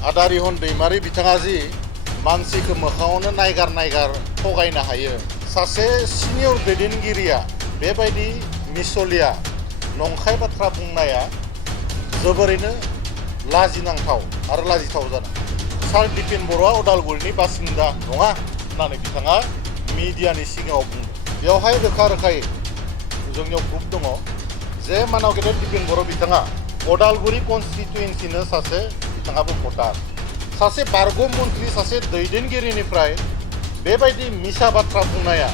आदारिहन दैमारि बिथाङा जि मानसिखौ मोखाङावनो नायगार थगायनो हायो सासे सिनियर दैदेनगिरिया बेबायदि मिसलिया नंखाय बाथ्रा बुंनाया जोबोरैनो लाजिनांथाव आरो लाजिथाव जादों। सार दिपेन बर'आ उदालगुरिनि बासिन्दा नङा होननानै बिथाङा मिडियानि सिगाङाव बुंदों। बेवहाय रोखा रोखायै जोंनियाव प्रुफ दङ जे मानाव गेदेर दिपेन बर' बिथाङा उदालगुरि कन्स्टिटुयेन्सिनो सासे बिथाङाबो भटार सासे बारग' मन्त्रि सासे दैदेनगिरिनिफ्राय बेबायदि मिसा बाथ्रा बुंनाया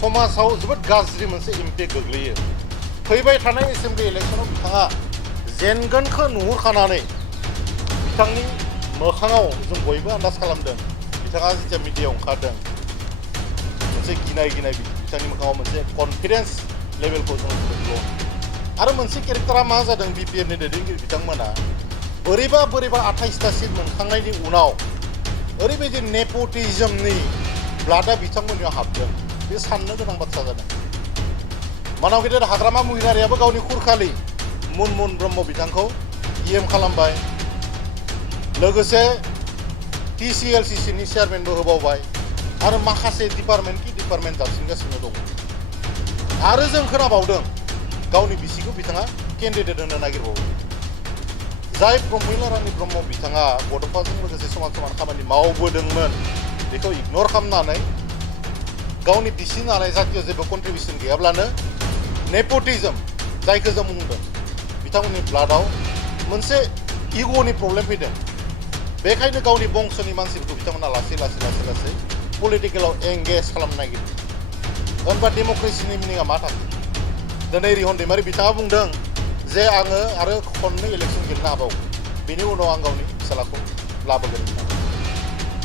समाजाव जोबोद गाज्रि मोनसे इम्पेक्ट गोग्लैयो। फैबाय थानाय एसेम्बलि इलेक्सनाव बिथाङा जेनगोनखौ नुहुरखानानै बिथांनि मोखाङाव जों बयबो आन्दाज खालामदों। बिथाङा जेथिया मिडियायाव ओंखारदों मोनसे गिनाय बिथांनि मोखाङाव मोनसे कनफिडेन्स लेभेलखौ जों नुदों। आरो मोनसे केरेक्टारा मा जादों बिपिएफनि दैदेनगिरि बिथांमोना बोरैबा 28टा सिट मोनखांनायनि उनाव ओरैबायदि नेपटिजमनि ब्लाडा बिथांमोननियाव हाबदों। बे साननो गोनां बाथ्रा जादों। मानाव गेदेर हाग्रामा महिलारियाबो गावनि खुरखालि मुनमुन ब्रह्म बिथांखौ इएम खालामबाय। लोगोसे टिसिएलसिसिनि चेयारमेनबो होबावबाय आरो माखासे डिपार्टमेन्ट जाबसिनगासिनो दं। आरो जों खोनाबावदों गावनि बिसिखौ बिथाङा केन्डिडेट होनो नागिरबावो। जाय प्रमिला रानी ब्रह्म बिथाङा बड'फाजों लोगोसे समान खामानि मावबोदोंमोन बेखौ इगनर खालामनानै गावनि बिसि नालाय जातियाव जेबो कन्ट्रिबिउसन गैयाब्लानो नेपटिजम जायखौ जों बुंदों बिथांमोननि ब्लाडआव मोनसे इग'नि प्रब्लेम फैदों। बेखायनो गावनि बंस'नि मानसिफोरखौ बिथांमोना लासै पलिटिकेलाव एंगेज खालामनो नागिरदों। होनबा डेम'क्रेसिनि मिनिङा मा थाखो? दिनै रिहन दैमारि बिथाङा बुंदों जे आङो आरो खननै इलेक्सन गेलेनो हाबावो बेनि उनाव आं गावनि फिसालाखौ लाबोगोन।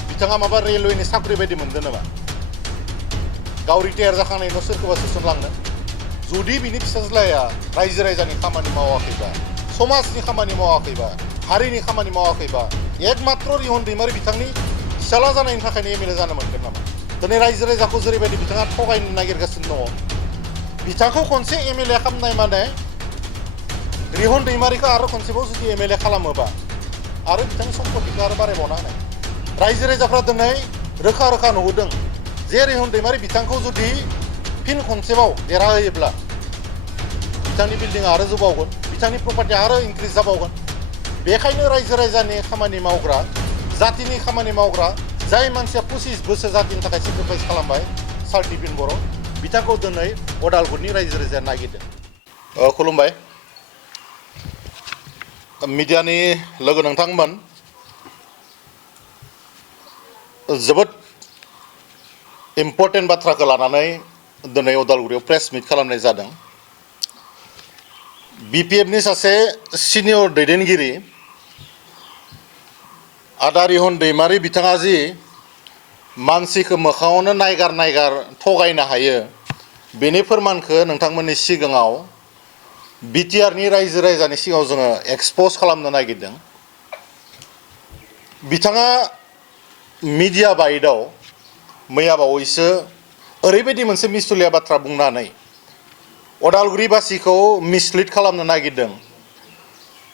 बिथाङा माबा रेलवेनि साख्रि बायदि मोनदों नामा? गाव रिटायार जाखांनायनि उनाव सोरखौबा सोसनलांनो? जुदि बिनि फिसाज्लाया रायजो राजानि खामानि मावाखैबा समाजनि खामानि मावाखैबा हारिनि खामानि मावाखैबा एकमात्र रिहन दैमारि बिथांनि फिसाला जानायनि थाखायनो एमएलए जानो मोनगोन नामा? दिनै रायजो राजाखौ जेरैबायदि बिथाङा थगायनो नागिरगासिनो दङ बिथांखौ खनसे एमएलए खालामनाय माने रिहन दैमारिखौ आरो खनसेबाव जुदि एमएलए खालामोबा आरो बिथांनि सम्पतिखौ आरो बारायबावना होनाय। रायजो राजाफ्रा दिनै रोखा नुहुरदों जे रिहन दैमारि बिथांखौ जुदि फिन खनसेबाव देरहाहोयोब्ला बिथांनि बिल्डिंआ आरो जौबावगोन, बिथांनि प्रपार्टिया आरो इनक्रिज जाबावगोन। बेखायनो रायजो राजानि खामानि मावग्रा जातिनि खामानि मावग्रा जाय मानसिया 25 बोसोर जातिनि थाखाय सेक्रिफाइस खालामबाय सार दिपेन बर' बिथांखौ दिनै उदालगुरिनि रायजो राजाया नागिरदों। खुलुमबाय मिडियानि लोगो नोंथांमोन। जोबोद इम्पर्टेन्ट बाथ्राखौ लानानै दिनै उदालगुरियाव प्रेस मिट खालामनाय जादों। बिपिएफनि सासे सिनियर दैदेनगिरि आदारिहन दैमारि बिथाङा जि मानसिखौ मोखाङावनो नायगार थगायनो हायो बेनि फोरमानखौ नोंथांमोननि सिगाङाव बिटिआरनि रायजो राजानि सिगाङाव जोङो एक्सप'ज खालामनो नागिरदों। बिथाङा मिडिया बाइटआव मैया बावैसो ओरैबायदि मोनसे मिसलिया बाथ्रा बुंनानै उदालगुरिबासिखौ मिसलिड खालामनो नागिरदों।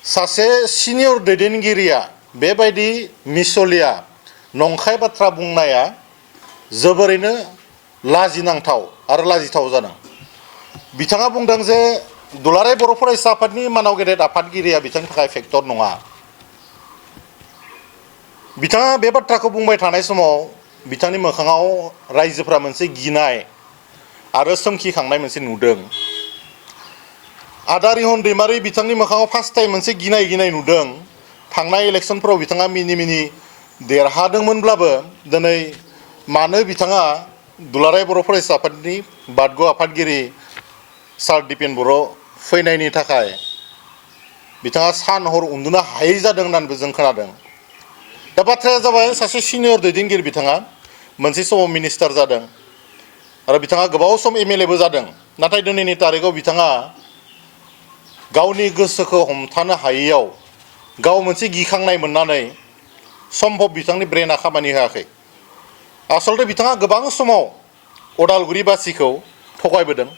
सासे सिनियर दैदेनगिरिया बेबायदि मिसलिया नंखाय बाथ्रा बुंनाया जोबोरैनो लाजिनांथाव आरो लाजिथाव जादों। बिथाङा बुंदों जे दुलाराय बर' फरायसा आफादनि मानाव गेदेर आफादगिरिया बिथांनि थाखाय फेक्टर नङा। बिथाङा बे बाथ्राखौ बुंबाय थानाय समाव बिथांनि मोखाङाव रायजोफ्रा मोनसे गिनाय आरो सोमखिखांनाय मोनसे नुदों। आदारिहन दैमारि बिथांनि मोखाङाव फार्स्ट टाइम मोनसे गिनाय नुदों। थांनाय इलेक्सनफोराव बिथाङा मिनि देरहादोंमोनब्लाबो दिनै मानो बिथाङा दुलाराय बर' फरायसा आफादनि बादग' आफादगिरि सार दिपेन बर' फैनायनि थाखाय बिथाङा सान हर उन्दुनो हायै जादों होननानैबो जों खोनादों। दा बाथ्राया जाबाय सासे सिनियर दैदेनगिरि बिथाङा मोनसे समाव मिनिस्टार जादों आरो बिथाङा गोबाव सम एमएलएबो जादों। नाथाय दिनैनि तारिखआव बिथाङा गावनि गोसोखौ हमथानो हायैयाव गाव मोनसे गिखांनाय मोननानै सम्भब बिथांनि ब्रेना खामानि होआखै। आसलथे बिथाङा गोबां समाव उदालगुरिबासिखौ थगायबोदों।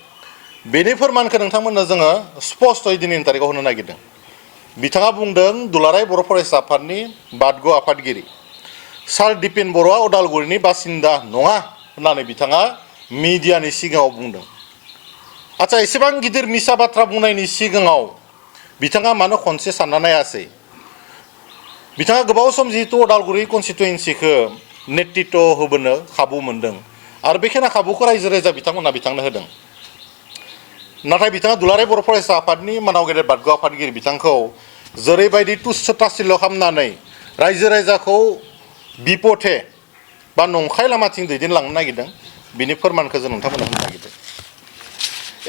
बेनि फोरमानखौ नोंथांमोननो जोङो स्पष्टयै दिनैनि तारिखआव होनो नागिरदों। बिथाङा बुंदों दुलाराय बर' फरायसा आफादनि बादग' आफादगिरि सार दिपेन बर'आ उदालगुरिनि बासिन्दा नङा होननानै बिथाङा मिडियानि सिगाङाव बुंदों। आच्चा एसेबां गिदिर मिसा बाथ्रा बुंनायनि सिगाङाव बिथाङा मानो खनसे सानना नायासै? बिथाङा गोबाव सम जिहेतु उदालगुरि कनस्टिटुयेन्सिखौ नेतृत्व होबोनो खाबु मोनदों आरो बेखिनि खाबुखौ रायजो राजा बिथांमोना बिथांनो होदों। नाथाय बिथाङा दुलाराय बर' फरायसा आफादनि मानाव गेदेर बादग' आफादगिरि बिथांखौ जेरैबायदि तुच्छ तासिल्य खालामनानै रायजो राजाखौ बिपथे बा नंखाय लामाथिं दैदेनलांनो नागिरदों बिनि फोरमानखौ जों नोंथांमोननो होनो नागिरदों।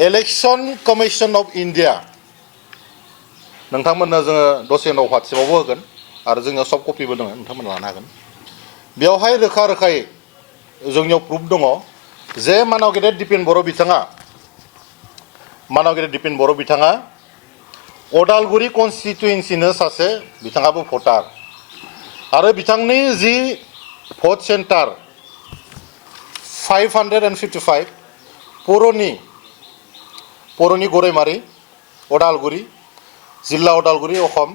इलेक्शन कमिशन अफ इन्डिया नोंथांमोननो जोङो दसे उनाव वाट्सएपआवबो होगोन आरो जोंनियाव सफ्ट कपिबो दङ नोंथांमोना लानो हागोन। बेवहाय रोखा रोखायै जोंनियाव प्रुफ दङ जे मानाव गेदेर दिपेन बर' बिथाङा उदालगुरि कनस्टिटुयेन्सिनो सासे बिथाङाबो भटार आरो बिथांनि जि भट सेन्टार 555 पुरनि गरायमारि उदालगुरि जिल्ला उदालगुरि अखम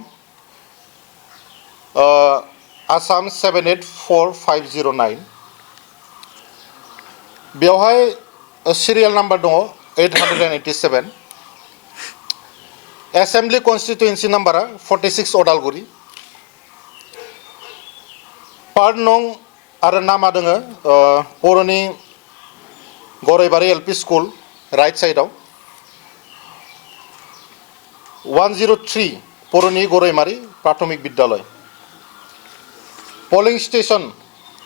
आसाम 784509 बेवहाय सिरियल नाम्बार दङ 887 एसेम्बली कनस्टिटुयेन्सि नाम्बारा 46 उदालगुरि पार्ट नं आरो नामा दोङो पुरनि गरायबारि एलपि स्कुल राइट साइडआव 103 पुरनि गरायमारि प्राथमिक विद्यालय पोलिंग स्टेशन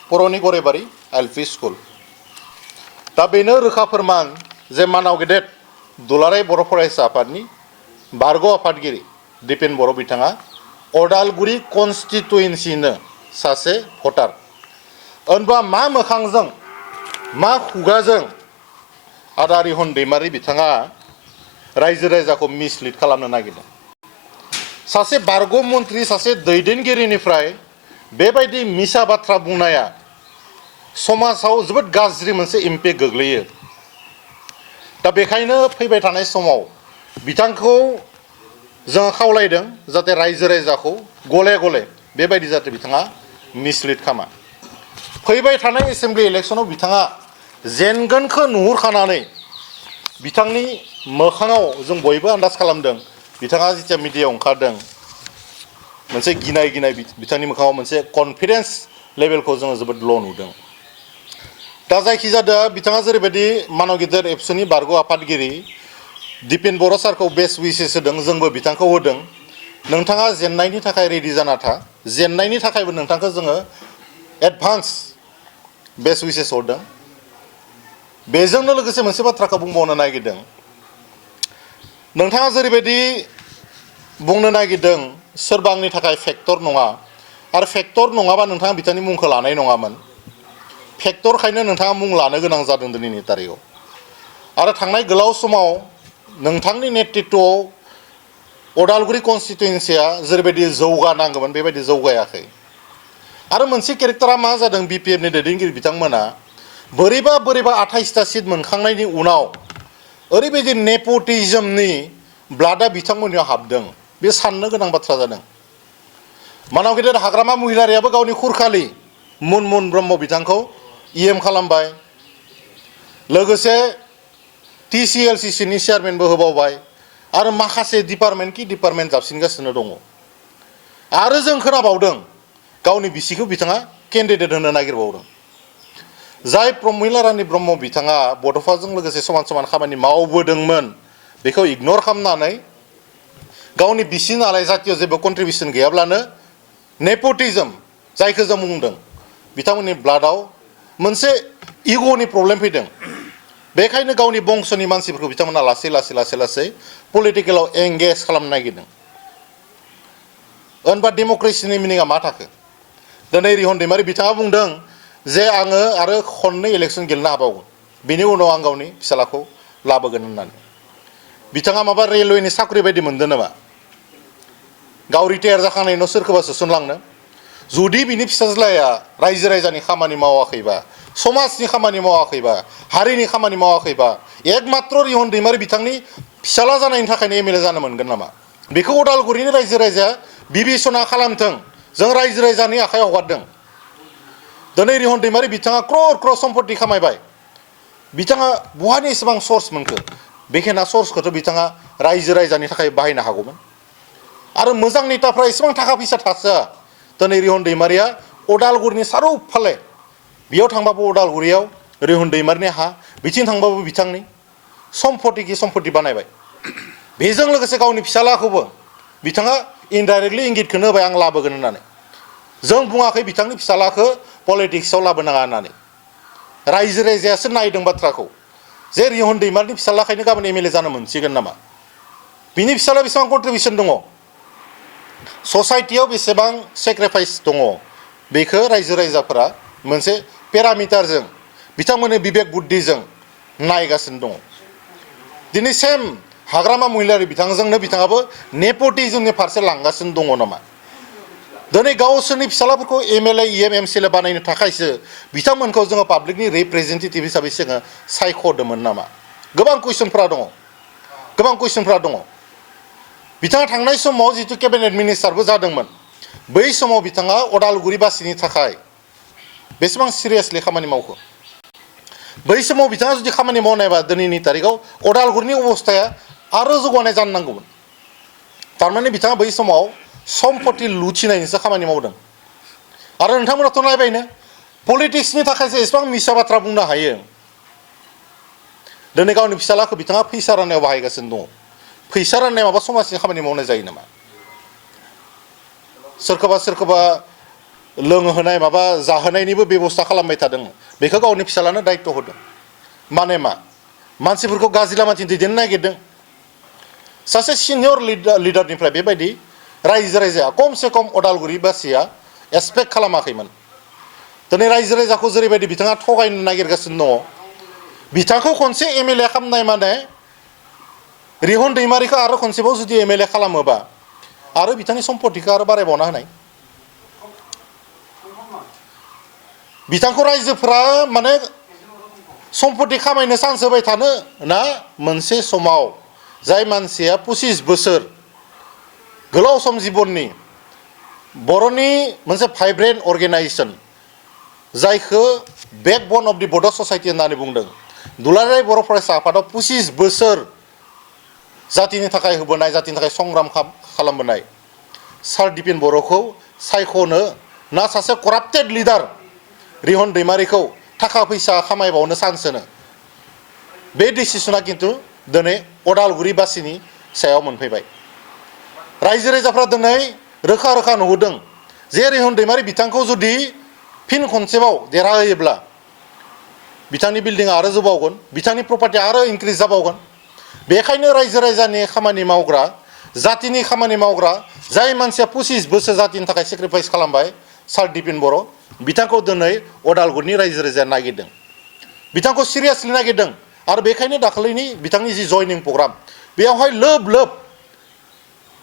पुरनि गरायबारि एलपि स्कुल। दा बेनो रोखा फोरमान जे मानाव गेदेर दुलाराय बर' फरायसा आफादनि बारग' आफादगिरि दिपेन बर' बिथाङा उदालगुरि कनस्टिटुयेन्सिनो सासे भटार होनबा मा मोखांजों मा खुगाजों आदा रिहन दैमारि बिथाङा रायजो राजाखौ मिसलिड खालामनो नागिरदों। सासे बारग' मन्त्रि सासे दैदेनगिरिनिफ्राय बेबायदि मिसा बाथ्रा बुंनाया समाजाव जोबोद गाज्रि मोनसे इम्पेक्ट गोग्लैयो। दा बेखायनो फैबाय थानाय समाव बिथांखौ जों खावलायदों जाहाथे रायजो राजाखौ गले गले बेबायदि जाहाथे बिथाङा मिसलिड खालामा। फैबाय थानाय एसेम्बलि इलेक्सनाव बिथाङा जेनगोनखौ नुहुरखानानै बिथांनि मोखाङाव जों बयबो आन्दाज खालामदों बिथाङा जेथिया मिडियायाव ओंखारदों मोनसे गिनाय बिथांनि मोखाङाव मोनसे कनफिडेन्स लेभेलखौ जोङो जोबोद ल' नुदों। दा जायखिजाया बिथाङा जेरैबायदि मानाव गेदेर एबसुनि बारग' आफादगिरि दिपेन बर' सारखौ बेस्ट उइसेस होदों जोंबो बिथांखौ होदों नोंथाङा जेननायनि थाखाय रेडि जाना था जेननायनि थाखायबो नोंथांखौ जोङो एडभान्स बेस्ट उइसेस हरदों। बेजोंनो लोगोसे मोनसे बाथ्राखौ बुंबावनो नागिरदों नोंथाङा जेरैबायदि बुंनो नागिरदों सोरबा आंनि थाखाय फेक्टर नङा आरो फेक्टर नङाबा नोंथाङा बिथांनि मुंखौ लानाय नङामोन। फेक्टरखायनो नोंथाङा मुं लानो गोनां जादों दिनैनि तारिखआव आरो थांनाय गोलाव समाव नोंथांनि नेतृत्वआव उदालगुरि कनस्टिटुयेन्सिया जेरैबायदि जौगानांगौमोन बेबायदि जौगायाखै। आरो मोनसे केरेक्टारा मा जादों बिपिएफनि दैदेनगिरि बिथांमोना बोरैबा 28टा सिट मोनखांनायनि उनाव ओरैबायदि नेपटिजमनि ब्लाडा बिथांमोननियाव हाबदों बे साननो गोनां बाथ्रा जादों। मानाव गेदेर हाग्रामा महिलारियाबो गावनि खुरखालि मुनमुन ब्रह्म बिथांखौ इएम खालामबाय लोगोसे टिसिएलसिसिनि चेयारमेनबो होबावबाय आरो माखासे डिपार्टमेन्ट जाबसिनगासिनो दङ। आरो जों खोनाबावदों गावनि बिसिखौ बिथाङा केन्डिडेट होनो नागिरबावदों। जाय प्रमिला रानी ब्रह्म बिथाङा बड'फाजों लोगोसे समान समान खामानि मावबोदोंमोन बेखौ इगनर खालामनानै गावनि बिसि नालाय जातियाव जेबो कन्ट्रिबिउसन गैयाब्लानो नेपटिजम जायखौ जों बुंदों बिथांमोननि ब्लाडआव मोनसे इग'नि प्रब्लेम फैदों। बेखायनो गावनि बंस'नि मानसिफोरखौ बिथांमोना लासै पलिटिकेलाव एंगेज खालामनो नागिरदों। होनबा डेम'क्रेसिनि मिनिङा मा थाखो? दिनै रिहन दैमारि बिथाङा बुंदों जे आङो आरो खननै इलेक्सन गेलेनो हाबावगोन बेनि उनाव आं गावनि फिसालाखौ लाबोगोन होननानै। बिथाङा माबा रेलवेनि साख्रि बायदि मोनदों नामा? गाव रिटायार जाखांनायनि उनाव सोरखौबा सोसनलांनो? जुदि बिनि फिसाज्लाया रायजो राजानि खामानि मावाखैबा समाजनि खामानि मावाखैबा हारिनि खामानि मावाखैबा एकमात्र रिहन दैमारि बिथांनि फिसाला जानायनि थाखायनो एमएलए जानो मोनगोन नामा? बेखौ उदालगुरिनि रायजो राजाया बिबेसना खालामथों जों रायजो राजानि आखायाव हगारदों दिनै रिहन दैमारि बिथाङा क्रर क्रर सम्पति खामायबाय बिथाङा बहानि एसेबां सर्स मोनखो बेखेना सर्सखौथ' बिथाङा रायजो राजानि थाखाय बाहायनो हागौमोन आरो मोजां नेताफ्रा एसेबां थाखा फैसा थासोआ दिनै रिहन दैमारिया उदालगुरिनि सारौफाले बेयाव थांबाबो उदालगुरियाव रिहन दैमारिनि हा बिथिं थांबाबो बिथांनि सम्पति बानायबाय बेजों लोगोसे गावनि फिसालाखौबो बिथाङा इनडाइरेक्टलि इंगितखौनो होबाय आं लाबोगोन होननानै जों बुङाखै बिथांनि फिसालाखौ पलिटिक्सआव लाबोनाङा होननानै रायजो राजायासो नायदों बाथ्राखौ जे रिहन दैमारिनि फिसालाखायनो गाबोन एमएलए जानो मोनसिगोन नामा बिनि फिसाला बेसेबां कन्ट्रिबिउसन दङ ससाइटियाव बेसेबां सेक्रिफाइस दङ बेखौ रायजो राजाफोरा मोनसे पेरामिटारजों बिथांमोननि बिबेक बुद्धिजों नायगासिनो दङ दिनै सेम हाग्रामा महिलारि बिथांजोंनो बिथाङाबो नेपटिजमनि फारसे लांगासिनो दङ नामा दिनै गावसोरनि फिसालाफोरखौ एमएलए एमसिएलए बानायनो थाखायसो बिथांमोनखौ जोङो पाब्लिकनि रिप्रेजेन्टेटिभ हिसाबै जोङो सायख'दोंमोन नामा गोबां कुइसनफ्रा दङ बिथाङा थांनाय समाव जितु केबिनेट मिनिस्टारबो जादोंमोन बै समाव बिथाङा उदालगुरिबासिनि थाखाय बेसेबां सिरियासलि खामानि मावखो बै समाव बिथाङा जुदि खामानि मावनायबा दिनैनि तारिखाव उदालगुरिनि अबस्थाया आरो जौगानाय जानो नांगौमोन थारमाने बिथाङा बै समाव सम्पति लुथिनायनिसो खामानि मावदों आरो नोंथांमोनाथ' नायबायनो पलिटिक्सनि थाखायसो एसेबां मिसा बाथ्रा बुंनो हायो दिनै गावनि फिसालाखौ बिथाङा फैसा राननायाव बाहायगासिनो दङ फैसा राननाय माबा समाजनि खामानि मावनाय जायो नामा सोरखौबा लोंहोनाय माबा जाहोनायनिबो बेबस्था खालामबाय थादों बेखौ गावनि फिसालानो दायित्व होदों माने मा मानसिफोरखौ गाज्रि लामाथिं दैदेननो नागिरदों सासे सिनियर लिडारनिफ्राय बेबायदि रायजो राजाया खमसे खम उदालगुरिबासिया एक्सपेक्ट खालामाखैमोन दिनै रायजो राजाखौ जेरैबायदि बिथाङा थगायनो नागिरगासिनो दङ बिथांखौ खनसे एमएलए खालामनाय माने रिहन दैमारिखौ आरो खनसेबाव जुदि एमएलए खालामोबा आरो बिथांनि सम्पतिखौ आरो बारायबावना होनाय बिथांखौ रायजोफोरा माने सम्पति खामायनो चान्स होबाय थानो ना मोनसे समाव जाय मानसिया 25 बोसोर गोलाव सम जिबननि बर'नि मोनसे भाइब्रेन्ट अर्गेनाइजेसन जायखौ बेकबन अफ दि बड' ससाइटि होननानै बुंदों दुलाराय बर' फरायसा आफादाव 25 बोसोर जातिनि थाखाय होबोनाय जातिनि थाखाय संग्राम खालामबोनाय सार दिपेन बर'खौ सायख'नो ना सासे कराप्टेड लिडार रिहन दैमारिखौ थाखा फैसा खामायबावनो चान्स होनो बे डिसिसना खिन्थु दिनै उदालगुरिबासिनि सायाव मोनफैबाय रायजो राजाफ्रा दिनै रोखा रोखा नुहुरदों जे रिहन दैमारि बिथांखौ जुदि फिन खनसेबाव देरहाहोयोब्ला बिथांनि बिल्डिंआ आरो जौबावगोन बिथांनि प्रपार्टिया आरो इनक्रिज जाबावगोन बेखायनो रायजो राजानि खामानि मावग्रा जातिनि खामानि मावग्रा जाय मानसिया 25 बोसोर जातिनि थाखाय सेक्रिफाइस खालामबाय सार दिपेन बर' बिथांखौ दिनै उदालगुरिनि रायजो राजाया नागिरदों बिथांखौ सिरियासलि नागिरदों आरो बेखायनो दाखालिनि बिथांनि जि जयनिं प्रग्राम बेयावहाय लोब लोब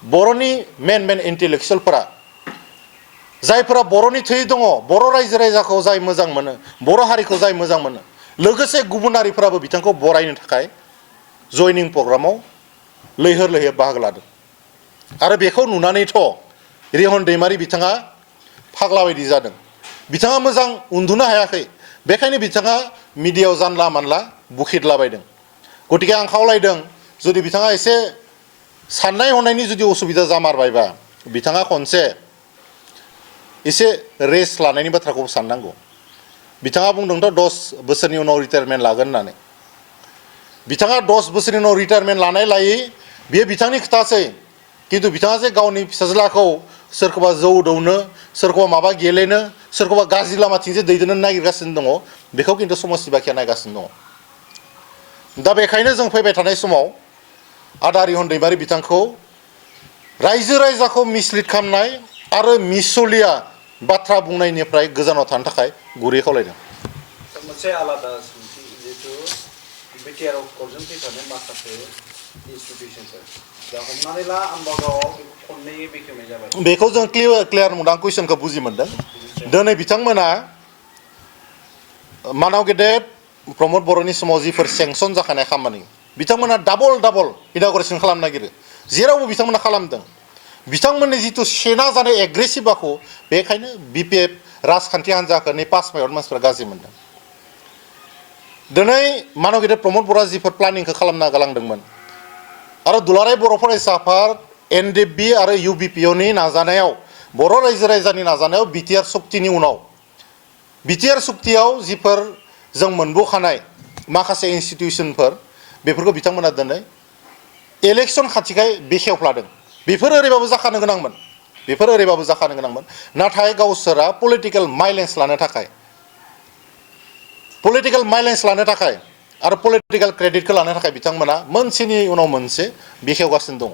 बर'नि मेन इन्टेलेक्सुवेलफोरा जायफोरा बर'नि थै दङ बर' रायजो राजाखौ जाय मोजां मोनो बर' हारिखौ जाय मोजां मोनो लोगोसे गुबुन हारिफोराबो बिथांखौ बरायनो थाखाय जयनिं प्रग्रामाव लैहोर लैहोर बाहागो लादों आरो बेखौ नुनानैथ' रिहन दैमारि बिथाङा फाग्ला बायदि जादों बिथाङा मोजां उन्दुनो हायाखै बेखायनो बिथाङा मिडियायाव जानला मानला बुखिदलाबायदों गतिके आं खावलायदों जुदि बिथाङा एसे साननाय हनायनि जुदि असुबिदा जामारबायबा बिथाङा खनसे एसे रेस्ट लानायनि बाथ्राखौ साननांगौ बिथाङा बुंदोंथ' 10 बोसोरनि उनाव रिटायारमेन्ट लागोन होननानै बिथाङा 10 बोसोरनि उनाव रिटायारमेन्ट लानाय लायै बेयो बिथांनि खोथासै खिन्थु बिथाङा जे गावनि फिसाज्लाखौ सोरखौबा जौ दौनो सोरखौबा माबा गेलेनो सोरखौबा गाज्रि लामाथिंजे दैदेननो नागिरगासिनो दङ बेखौ खिन्थु समाज सिबाखिया नायगासिनो दङ दा बेखायनो जों फैबाय थानाय समाव आदा रिहन दैमारि बिथांखौ रायजो राजाखौ मिसलिड खालामनाय आरो मिसलिया बाथ्रा बुंनायनिफ्राय गोजानाव थानो थाखाय गुरै खावलायदों मोनसे आलादा सोंथि जिहेतु बिटिआरआव कर्टजों फैफानाय माखासे इन्स्टिटिउसनफोर दा हमनानै ला आम्बागावआव खननै बेखेवनाय जाबाय बेखौ जों क्लियार मोनदां कुइसनखौ बुजि मोनदों दिनै बिथांमोना मानाव गेदेर प्रमद बर'नि समाव जिफोर सेंसन जाखानाय खामानि बिथांमोना डाबल इनागुरेसन खालामनो नागिरो जेरावबो बिथांमोना खालामदों बिथांमोननि जिथु सेना जानाय एग्रेसिभ आखु बेखायनो बिपिएफ राजखान्थि हान्जाखौ नै 5 मायाव मानसिफ्रा गाज्रि मोनदों दिनै मानव गेदेर प्रमद बर'आ जिफोर प्लानिंखौ खालामना गालांदोंमोन आरो दुलाराय बर' फरायसा आफाद एनडिएफबि आरो इउबिपिअनि नाजानायाव बर' रायजो राजानि नाजानायाव बिटिआर सुक्तिनि उनाव बिटिआर सुक्तियाव जिफोर जों मोनबोखानाय माखासे इनस्टिटिउसनफोर बेफोरखौ बिथांमोना दिनै इलेक्सन खाथिखाय बेखेवफ्लादों बेफोर ओरैबाबो जाखानो गोनांमोन नाथाय गावसोरा पलिटिकेल माइलेन्स लानो थाखाय आरो पलिटिकेल क्रेडिटखौ लानो थाखाय बिथांमोना मोनसेनि उनाव मोनसे बेखेवगासिनो दङ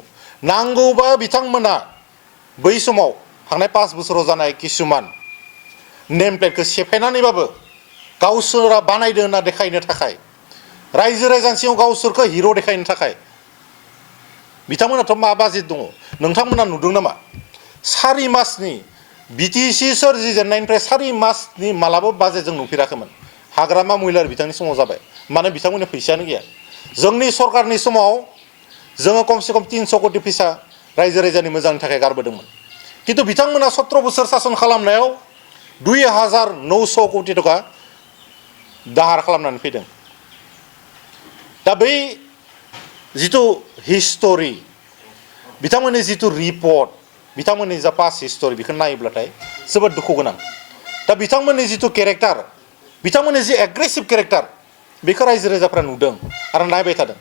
नांगौबा बिथांमोना बै समाव थांनाय 5 बोसोराव जानाय किसुमान नेम प्लेटखौ सेफायनानैबाबो गावसोरा बानायदों होनना देखायनो थाखाय रायजो राजानि सिगाङाव गावसोरखौ हिर' देखायनो थाखाय बिथांमोनाथ' मा बाजेट दङ नोंथांमोना नुदों नामा 4 मासनि बिटिसि सोरजिजेननायनिफ्राय 4 मासनि मालाबा बाजेट जों नुफेराखैमोन हाग्रामा महिलार बिथांनि समाव जाबाय माने बिथांमोननि फैसायानो गैया जोंनि सरकारनि समाव जोङो खमसे खम 300 कोटि फैसा रायजो राजानि मोजांनि थाखाय गारबोदोंमोन किन्तु बिथांमोना 17 बोसोर सासन खालामनायाव 2900 कोटि टाका दाहार खालामनानै फैदों दा बै जिथु हिस्टरि बिथांमोननि जिथु रिपर्ट बिथांमोननि जा पास हिस्टरि बेखौ नायोब्लाथाय जोबोद दुखु गोनां दा बिथांमोननि जिथु केरेक्टार बिथांमोननि जि एग्रेसिभ केरेक्टार बेखौ रायजो राजाफ्रा नुदों आरो नायबाय थादों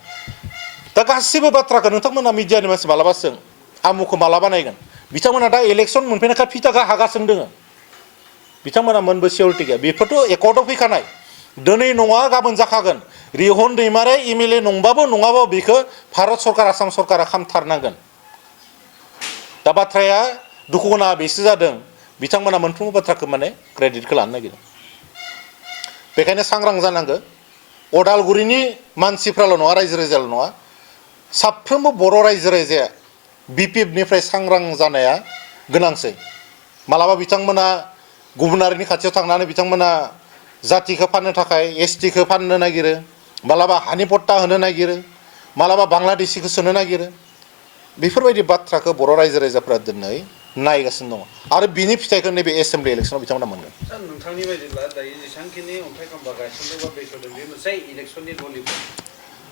दा गासिबो बाथ्राखौ नोंथांमोना मिडियानि मानसि मालाबा सों आमुखौ मालाबा नायगोन बिथांमोना दा इलेक्सन मोनफैनायखाय फिथाखौ हागासिनो दोङो बिथांमोना मोनबो सिउरिटि गैया बेफोरथ' एकर्डआव फैखानाय दिनै नङा गाबोन जाखागोन रिहन दैमारि एमएलए नङाबाबो बेखौ भारत सरकार आसाम सरकारा खालामथारनांगोन दा बाथ्राया दुखु गोनां बेसो जादों बिथांमोना मोनफ्रोमबो बाथ्राखौ माने क्रेडिटखौ लानो नागिरो बेखायनो सांग्रां जानांगौ अदालगुरिनि मानसिफ्राल' नङा रायजो राजाल' नङा साफ्रोमबो बर' रायजो राजाया बिपिएफनिफ्राय सांग्रां जानाया गोनांसै मालाबा बिथांमोना गुबुनारिनि खाथियाव थांनानै बिथांमोना जातिखौ फाननो थाखाय एसटिखौ फाननो नागिरो मालाबा हानि पट्टा होनो नागिरो मालाबा बांलादेशिखौ सोनो नागिरो बेफोरबायदि बाथ्राखौ बर' रायजो राजाफ्रा दिनै नायगासिनो दङ आरो बिनि फिथाइखौ नैबे एसेम्बलि इलेक्सनाव बिथांमोना मोनगोन नोंथांनि बायदिब्ला दायो जेसेबांखिनि अन्थाइ खाम्बा गायसनदों बा बेखेवदों बे मोनसे इलेक्सननि दलिल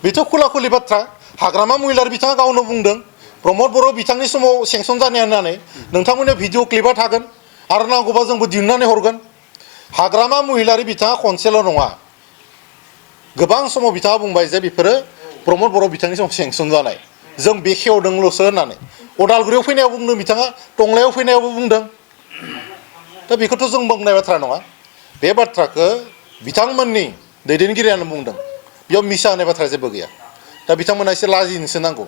बेथ' खुला खुलि बाथ्रा हाग्रामा महिलार बिथाङा गावनो बुंदों प्रमद बर' बिथांनि समाव सेंसन जानाया होननानै नोंथांमोननि भिडिअ क्लिपा थागोन आरो नांगौबा जोंबो दिहुननानै हरगोन हाग्रामा महिलारि बिथाङा खनसेल' नङा गोबां समाव बिथाङा बुंबाय जे बेफोरो प्रमद बर' बिथांनि समाव सेंसन जानाय जों बेखेवदोंल'सो होननानै अदालगुरियाव फैनायाव बुंदों बिथाङा टंलायाव फैनायावबो बुंदों दा बेखौथ' जों बुंनाय बाथ्रा नङा बे बाथ्राखौ बिथांमोननि दैदेनगिरियानो बुंदों बेयाव मिसा होनाय बाथ्रा जेबो गैया दा बिथांमोना एसे लाजिनोसो नांगौ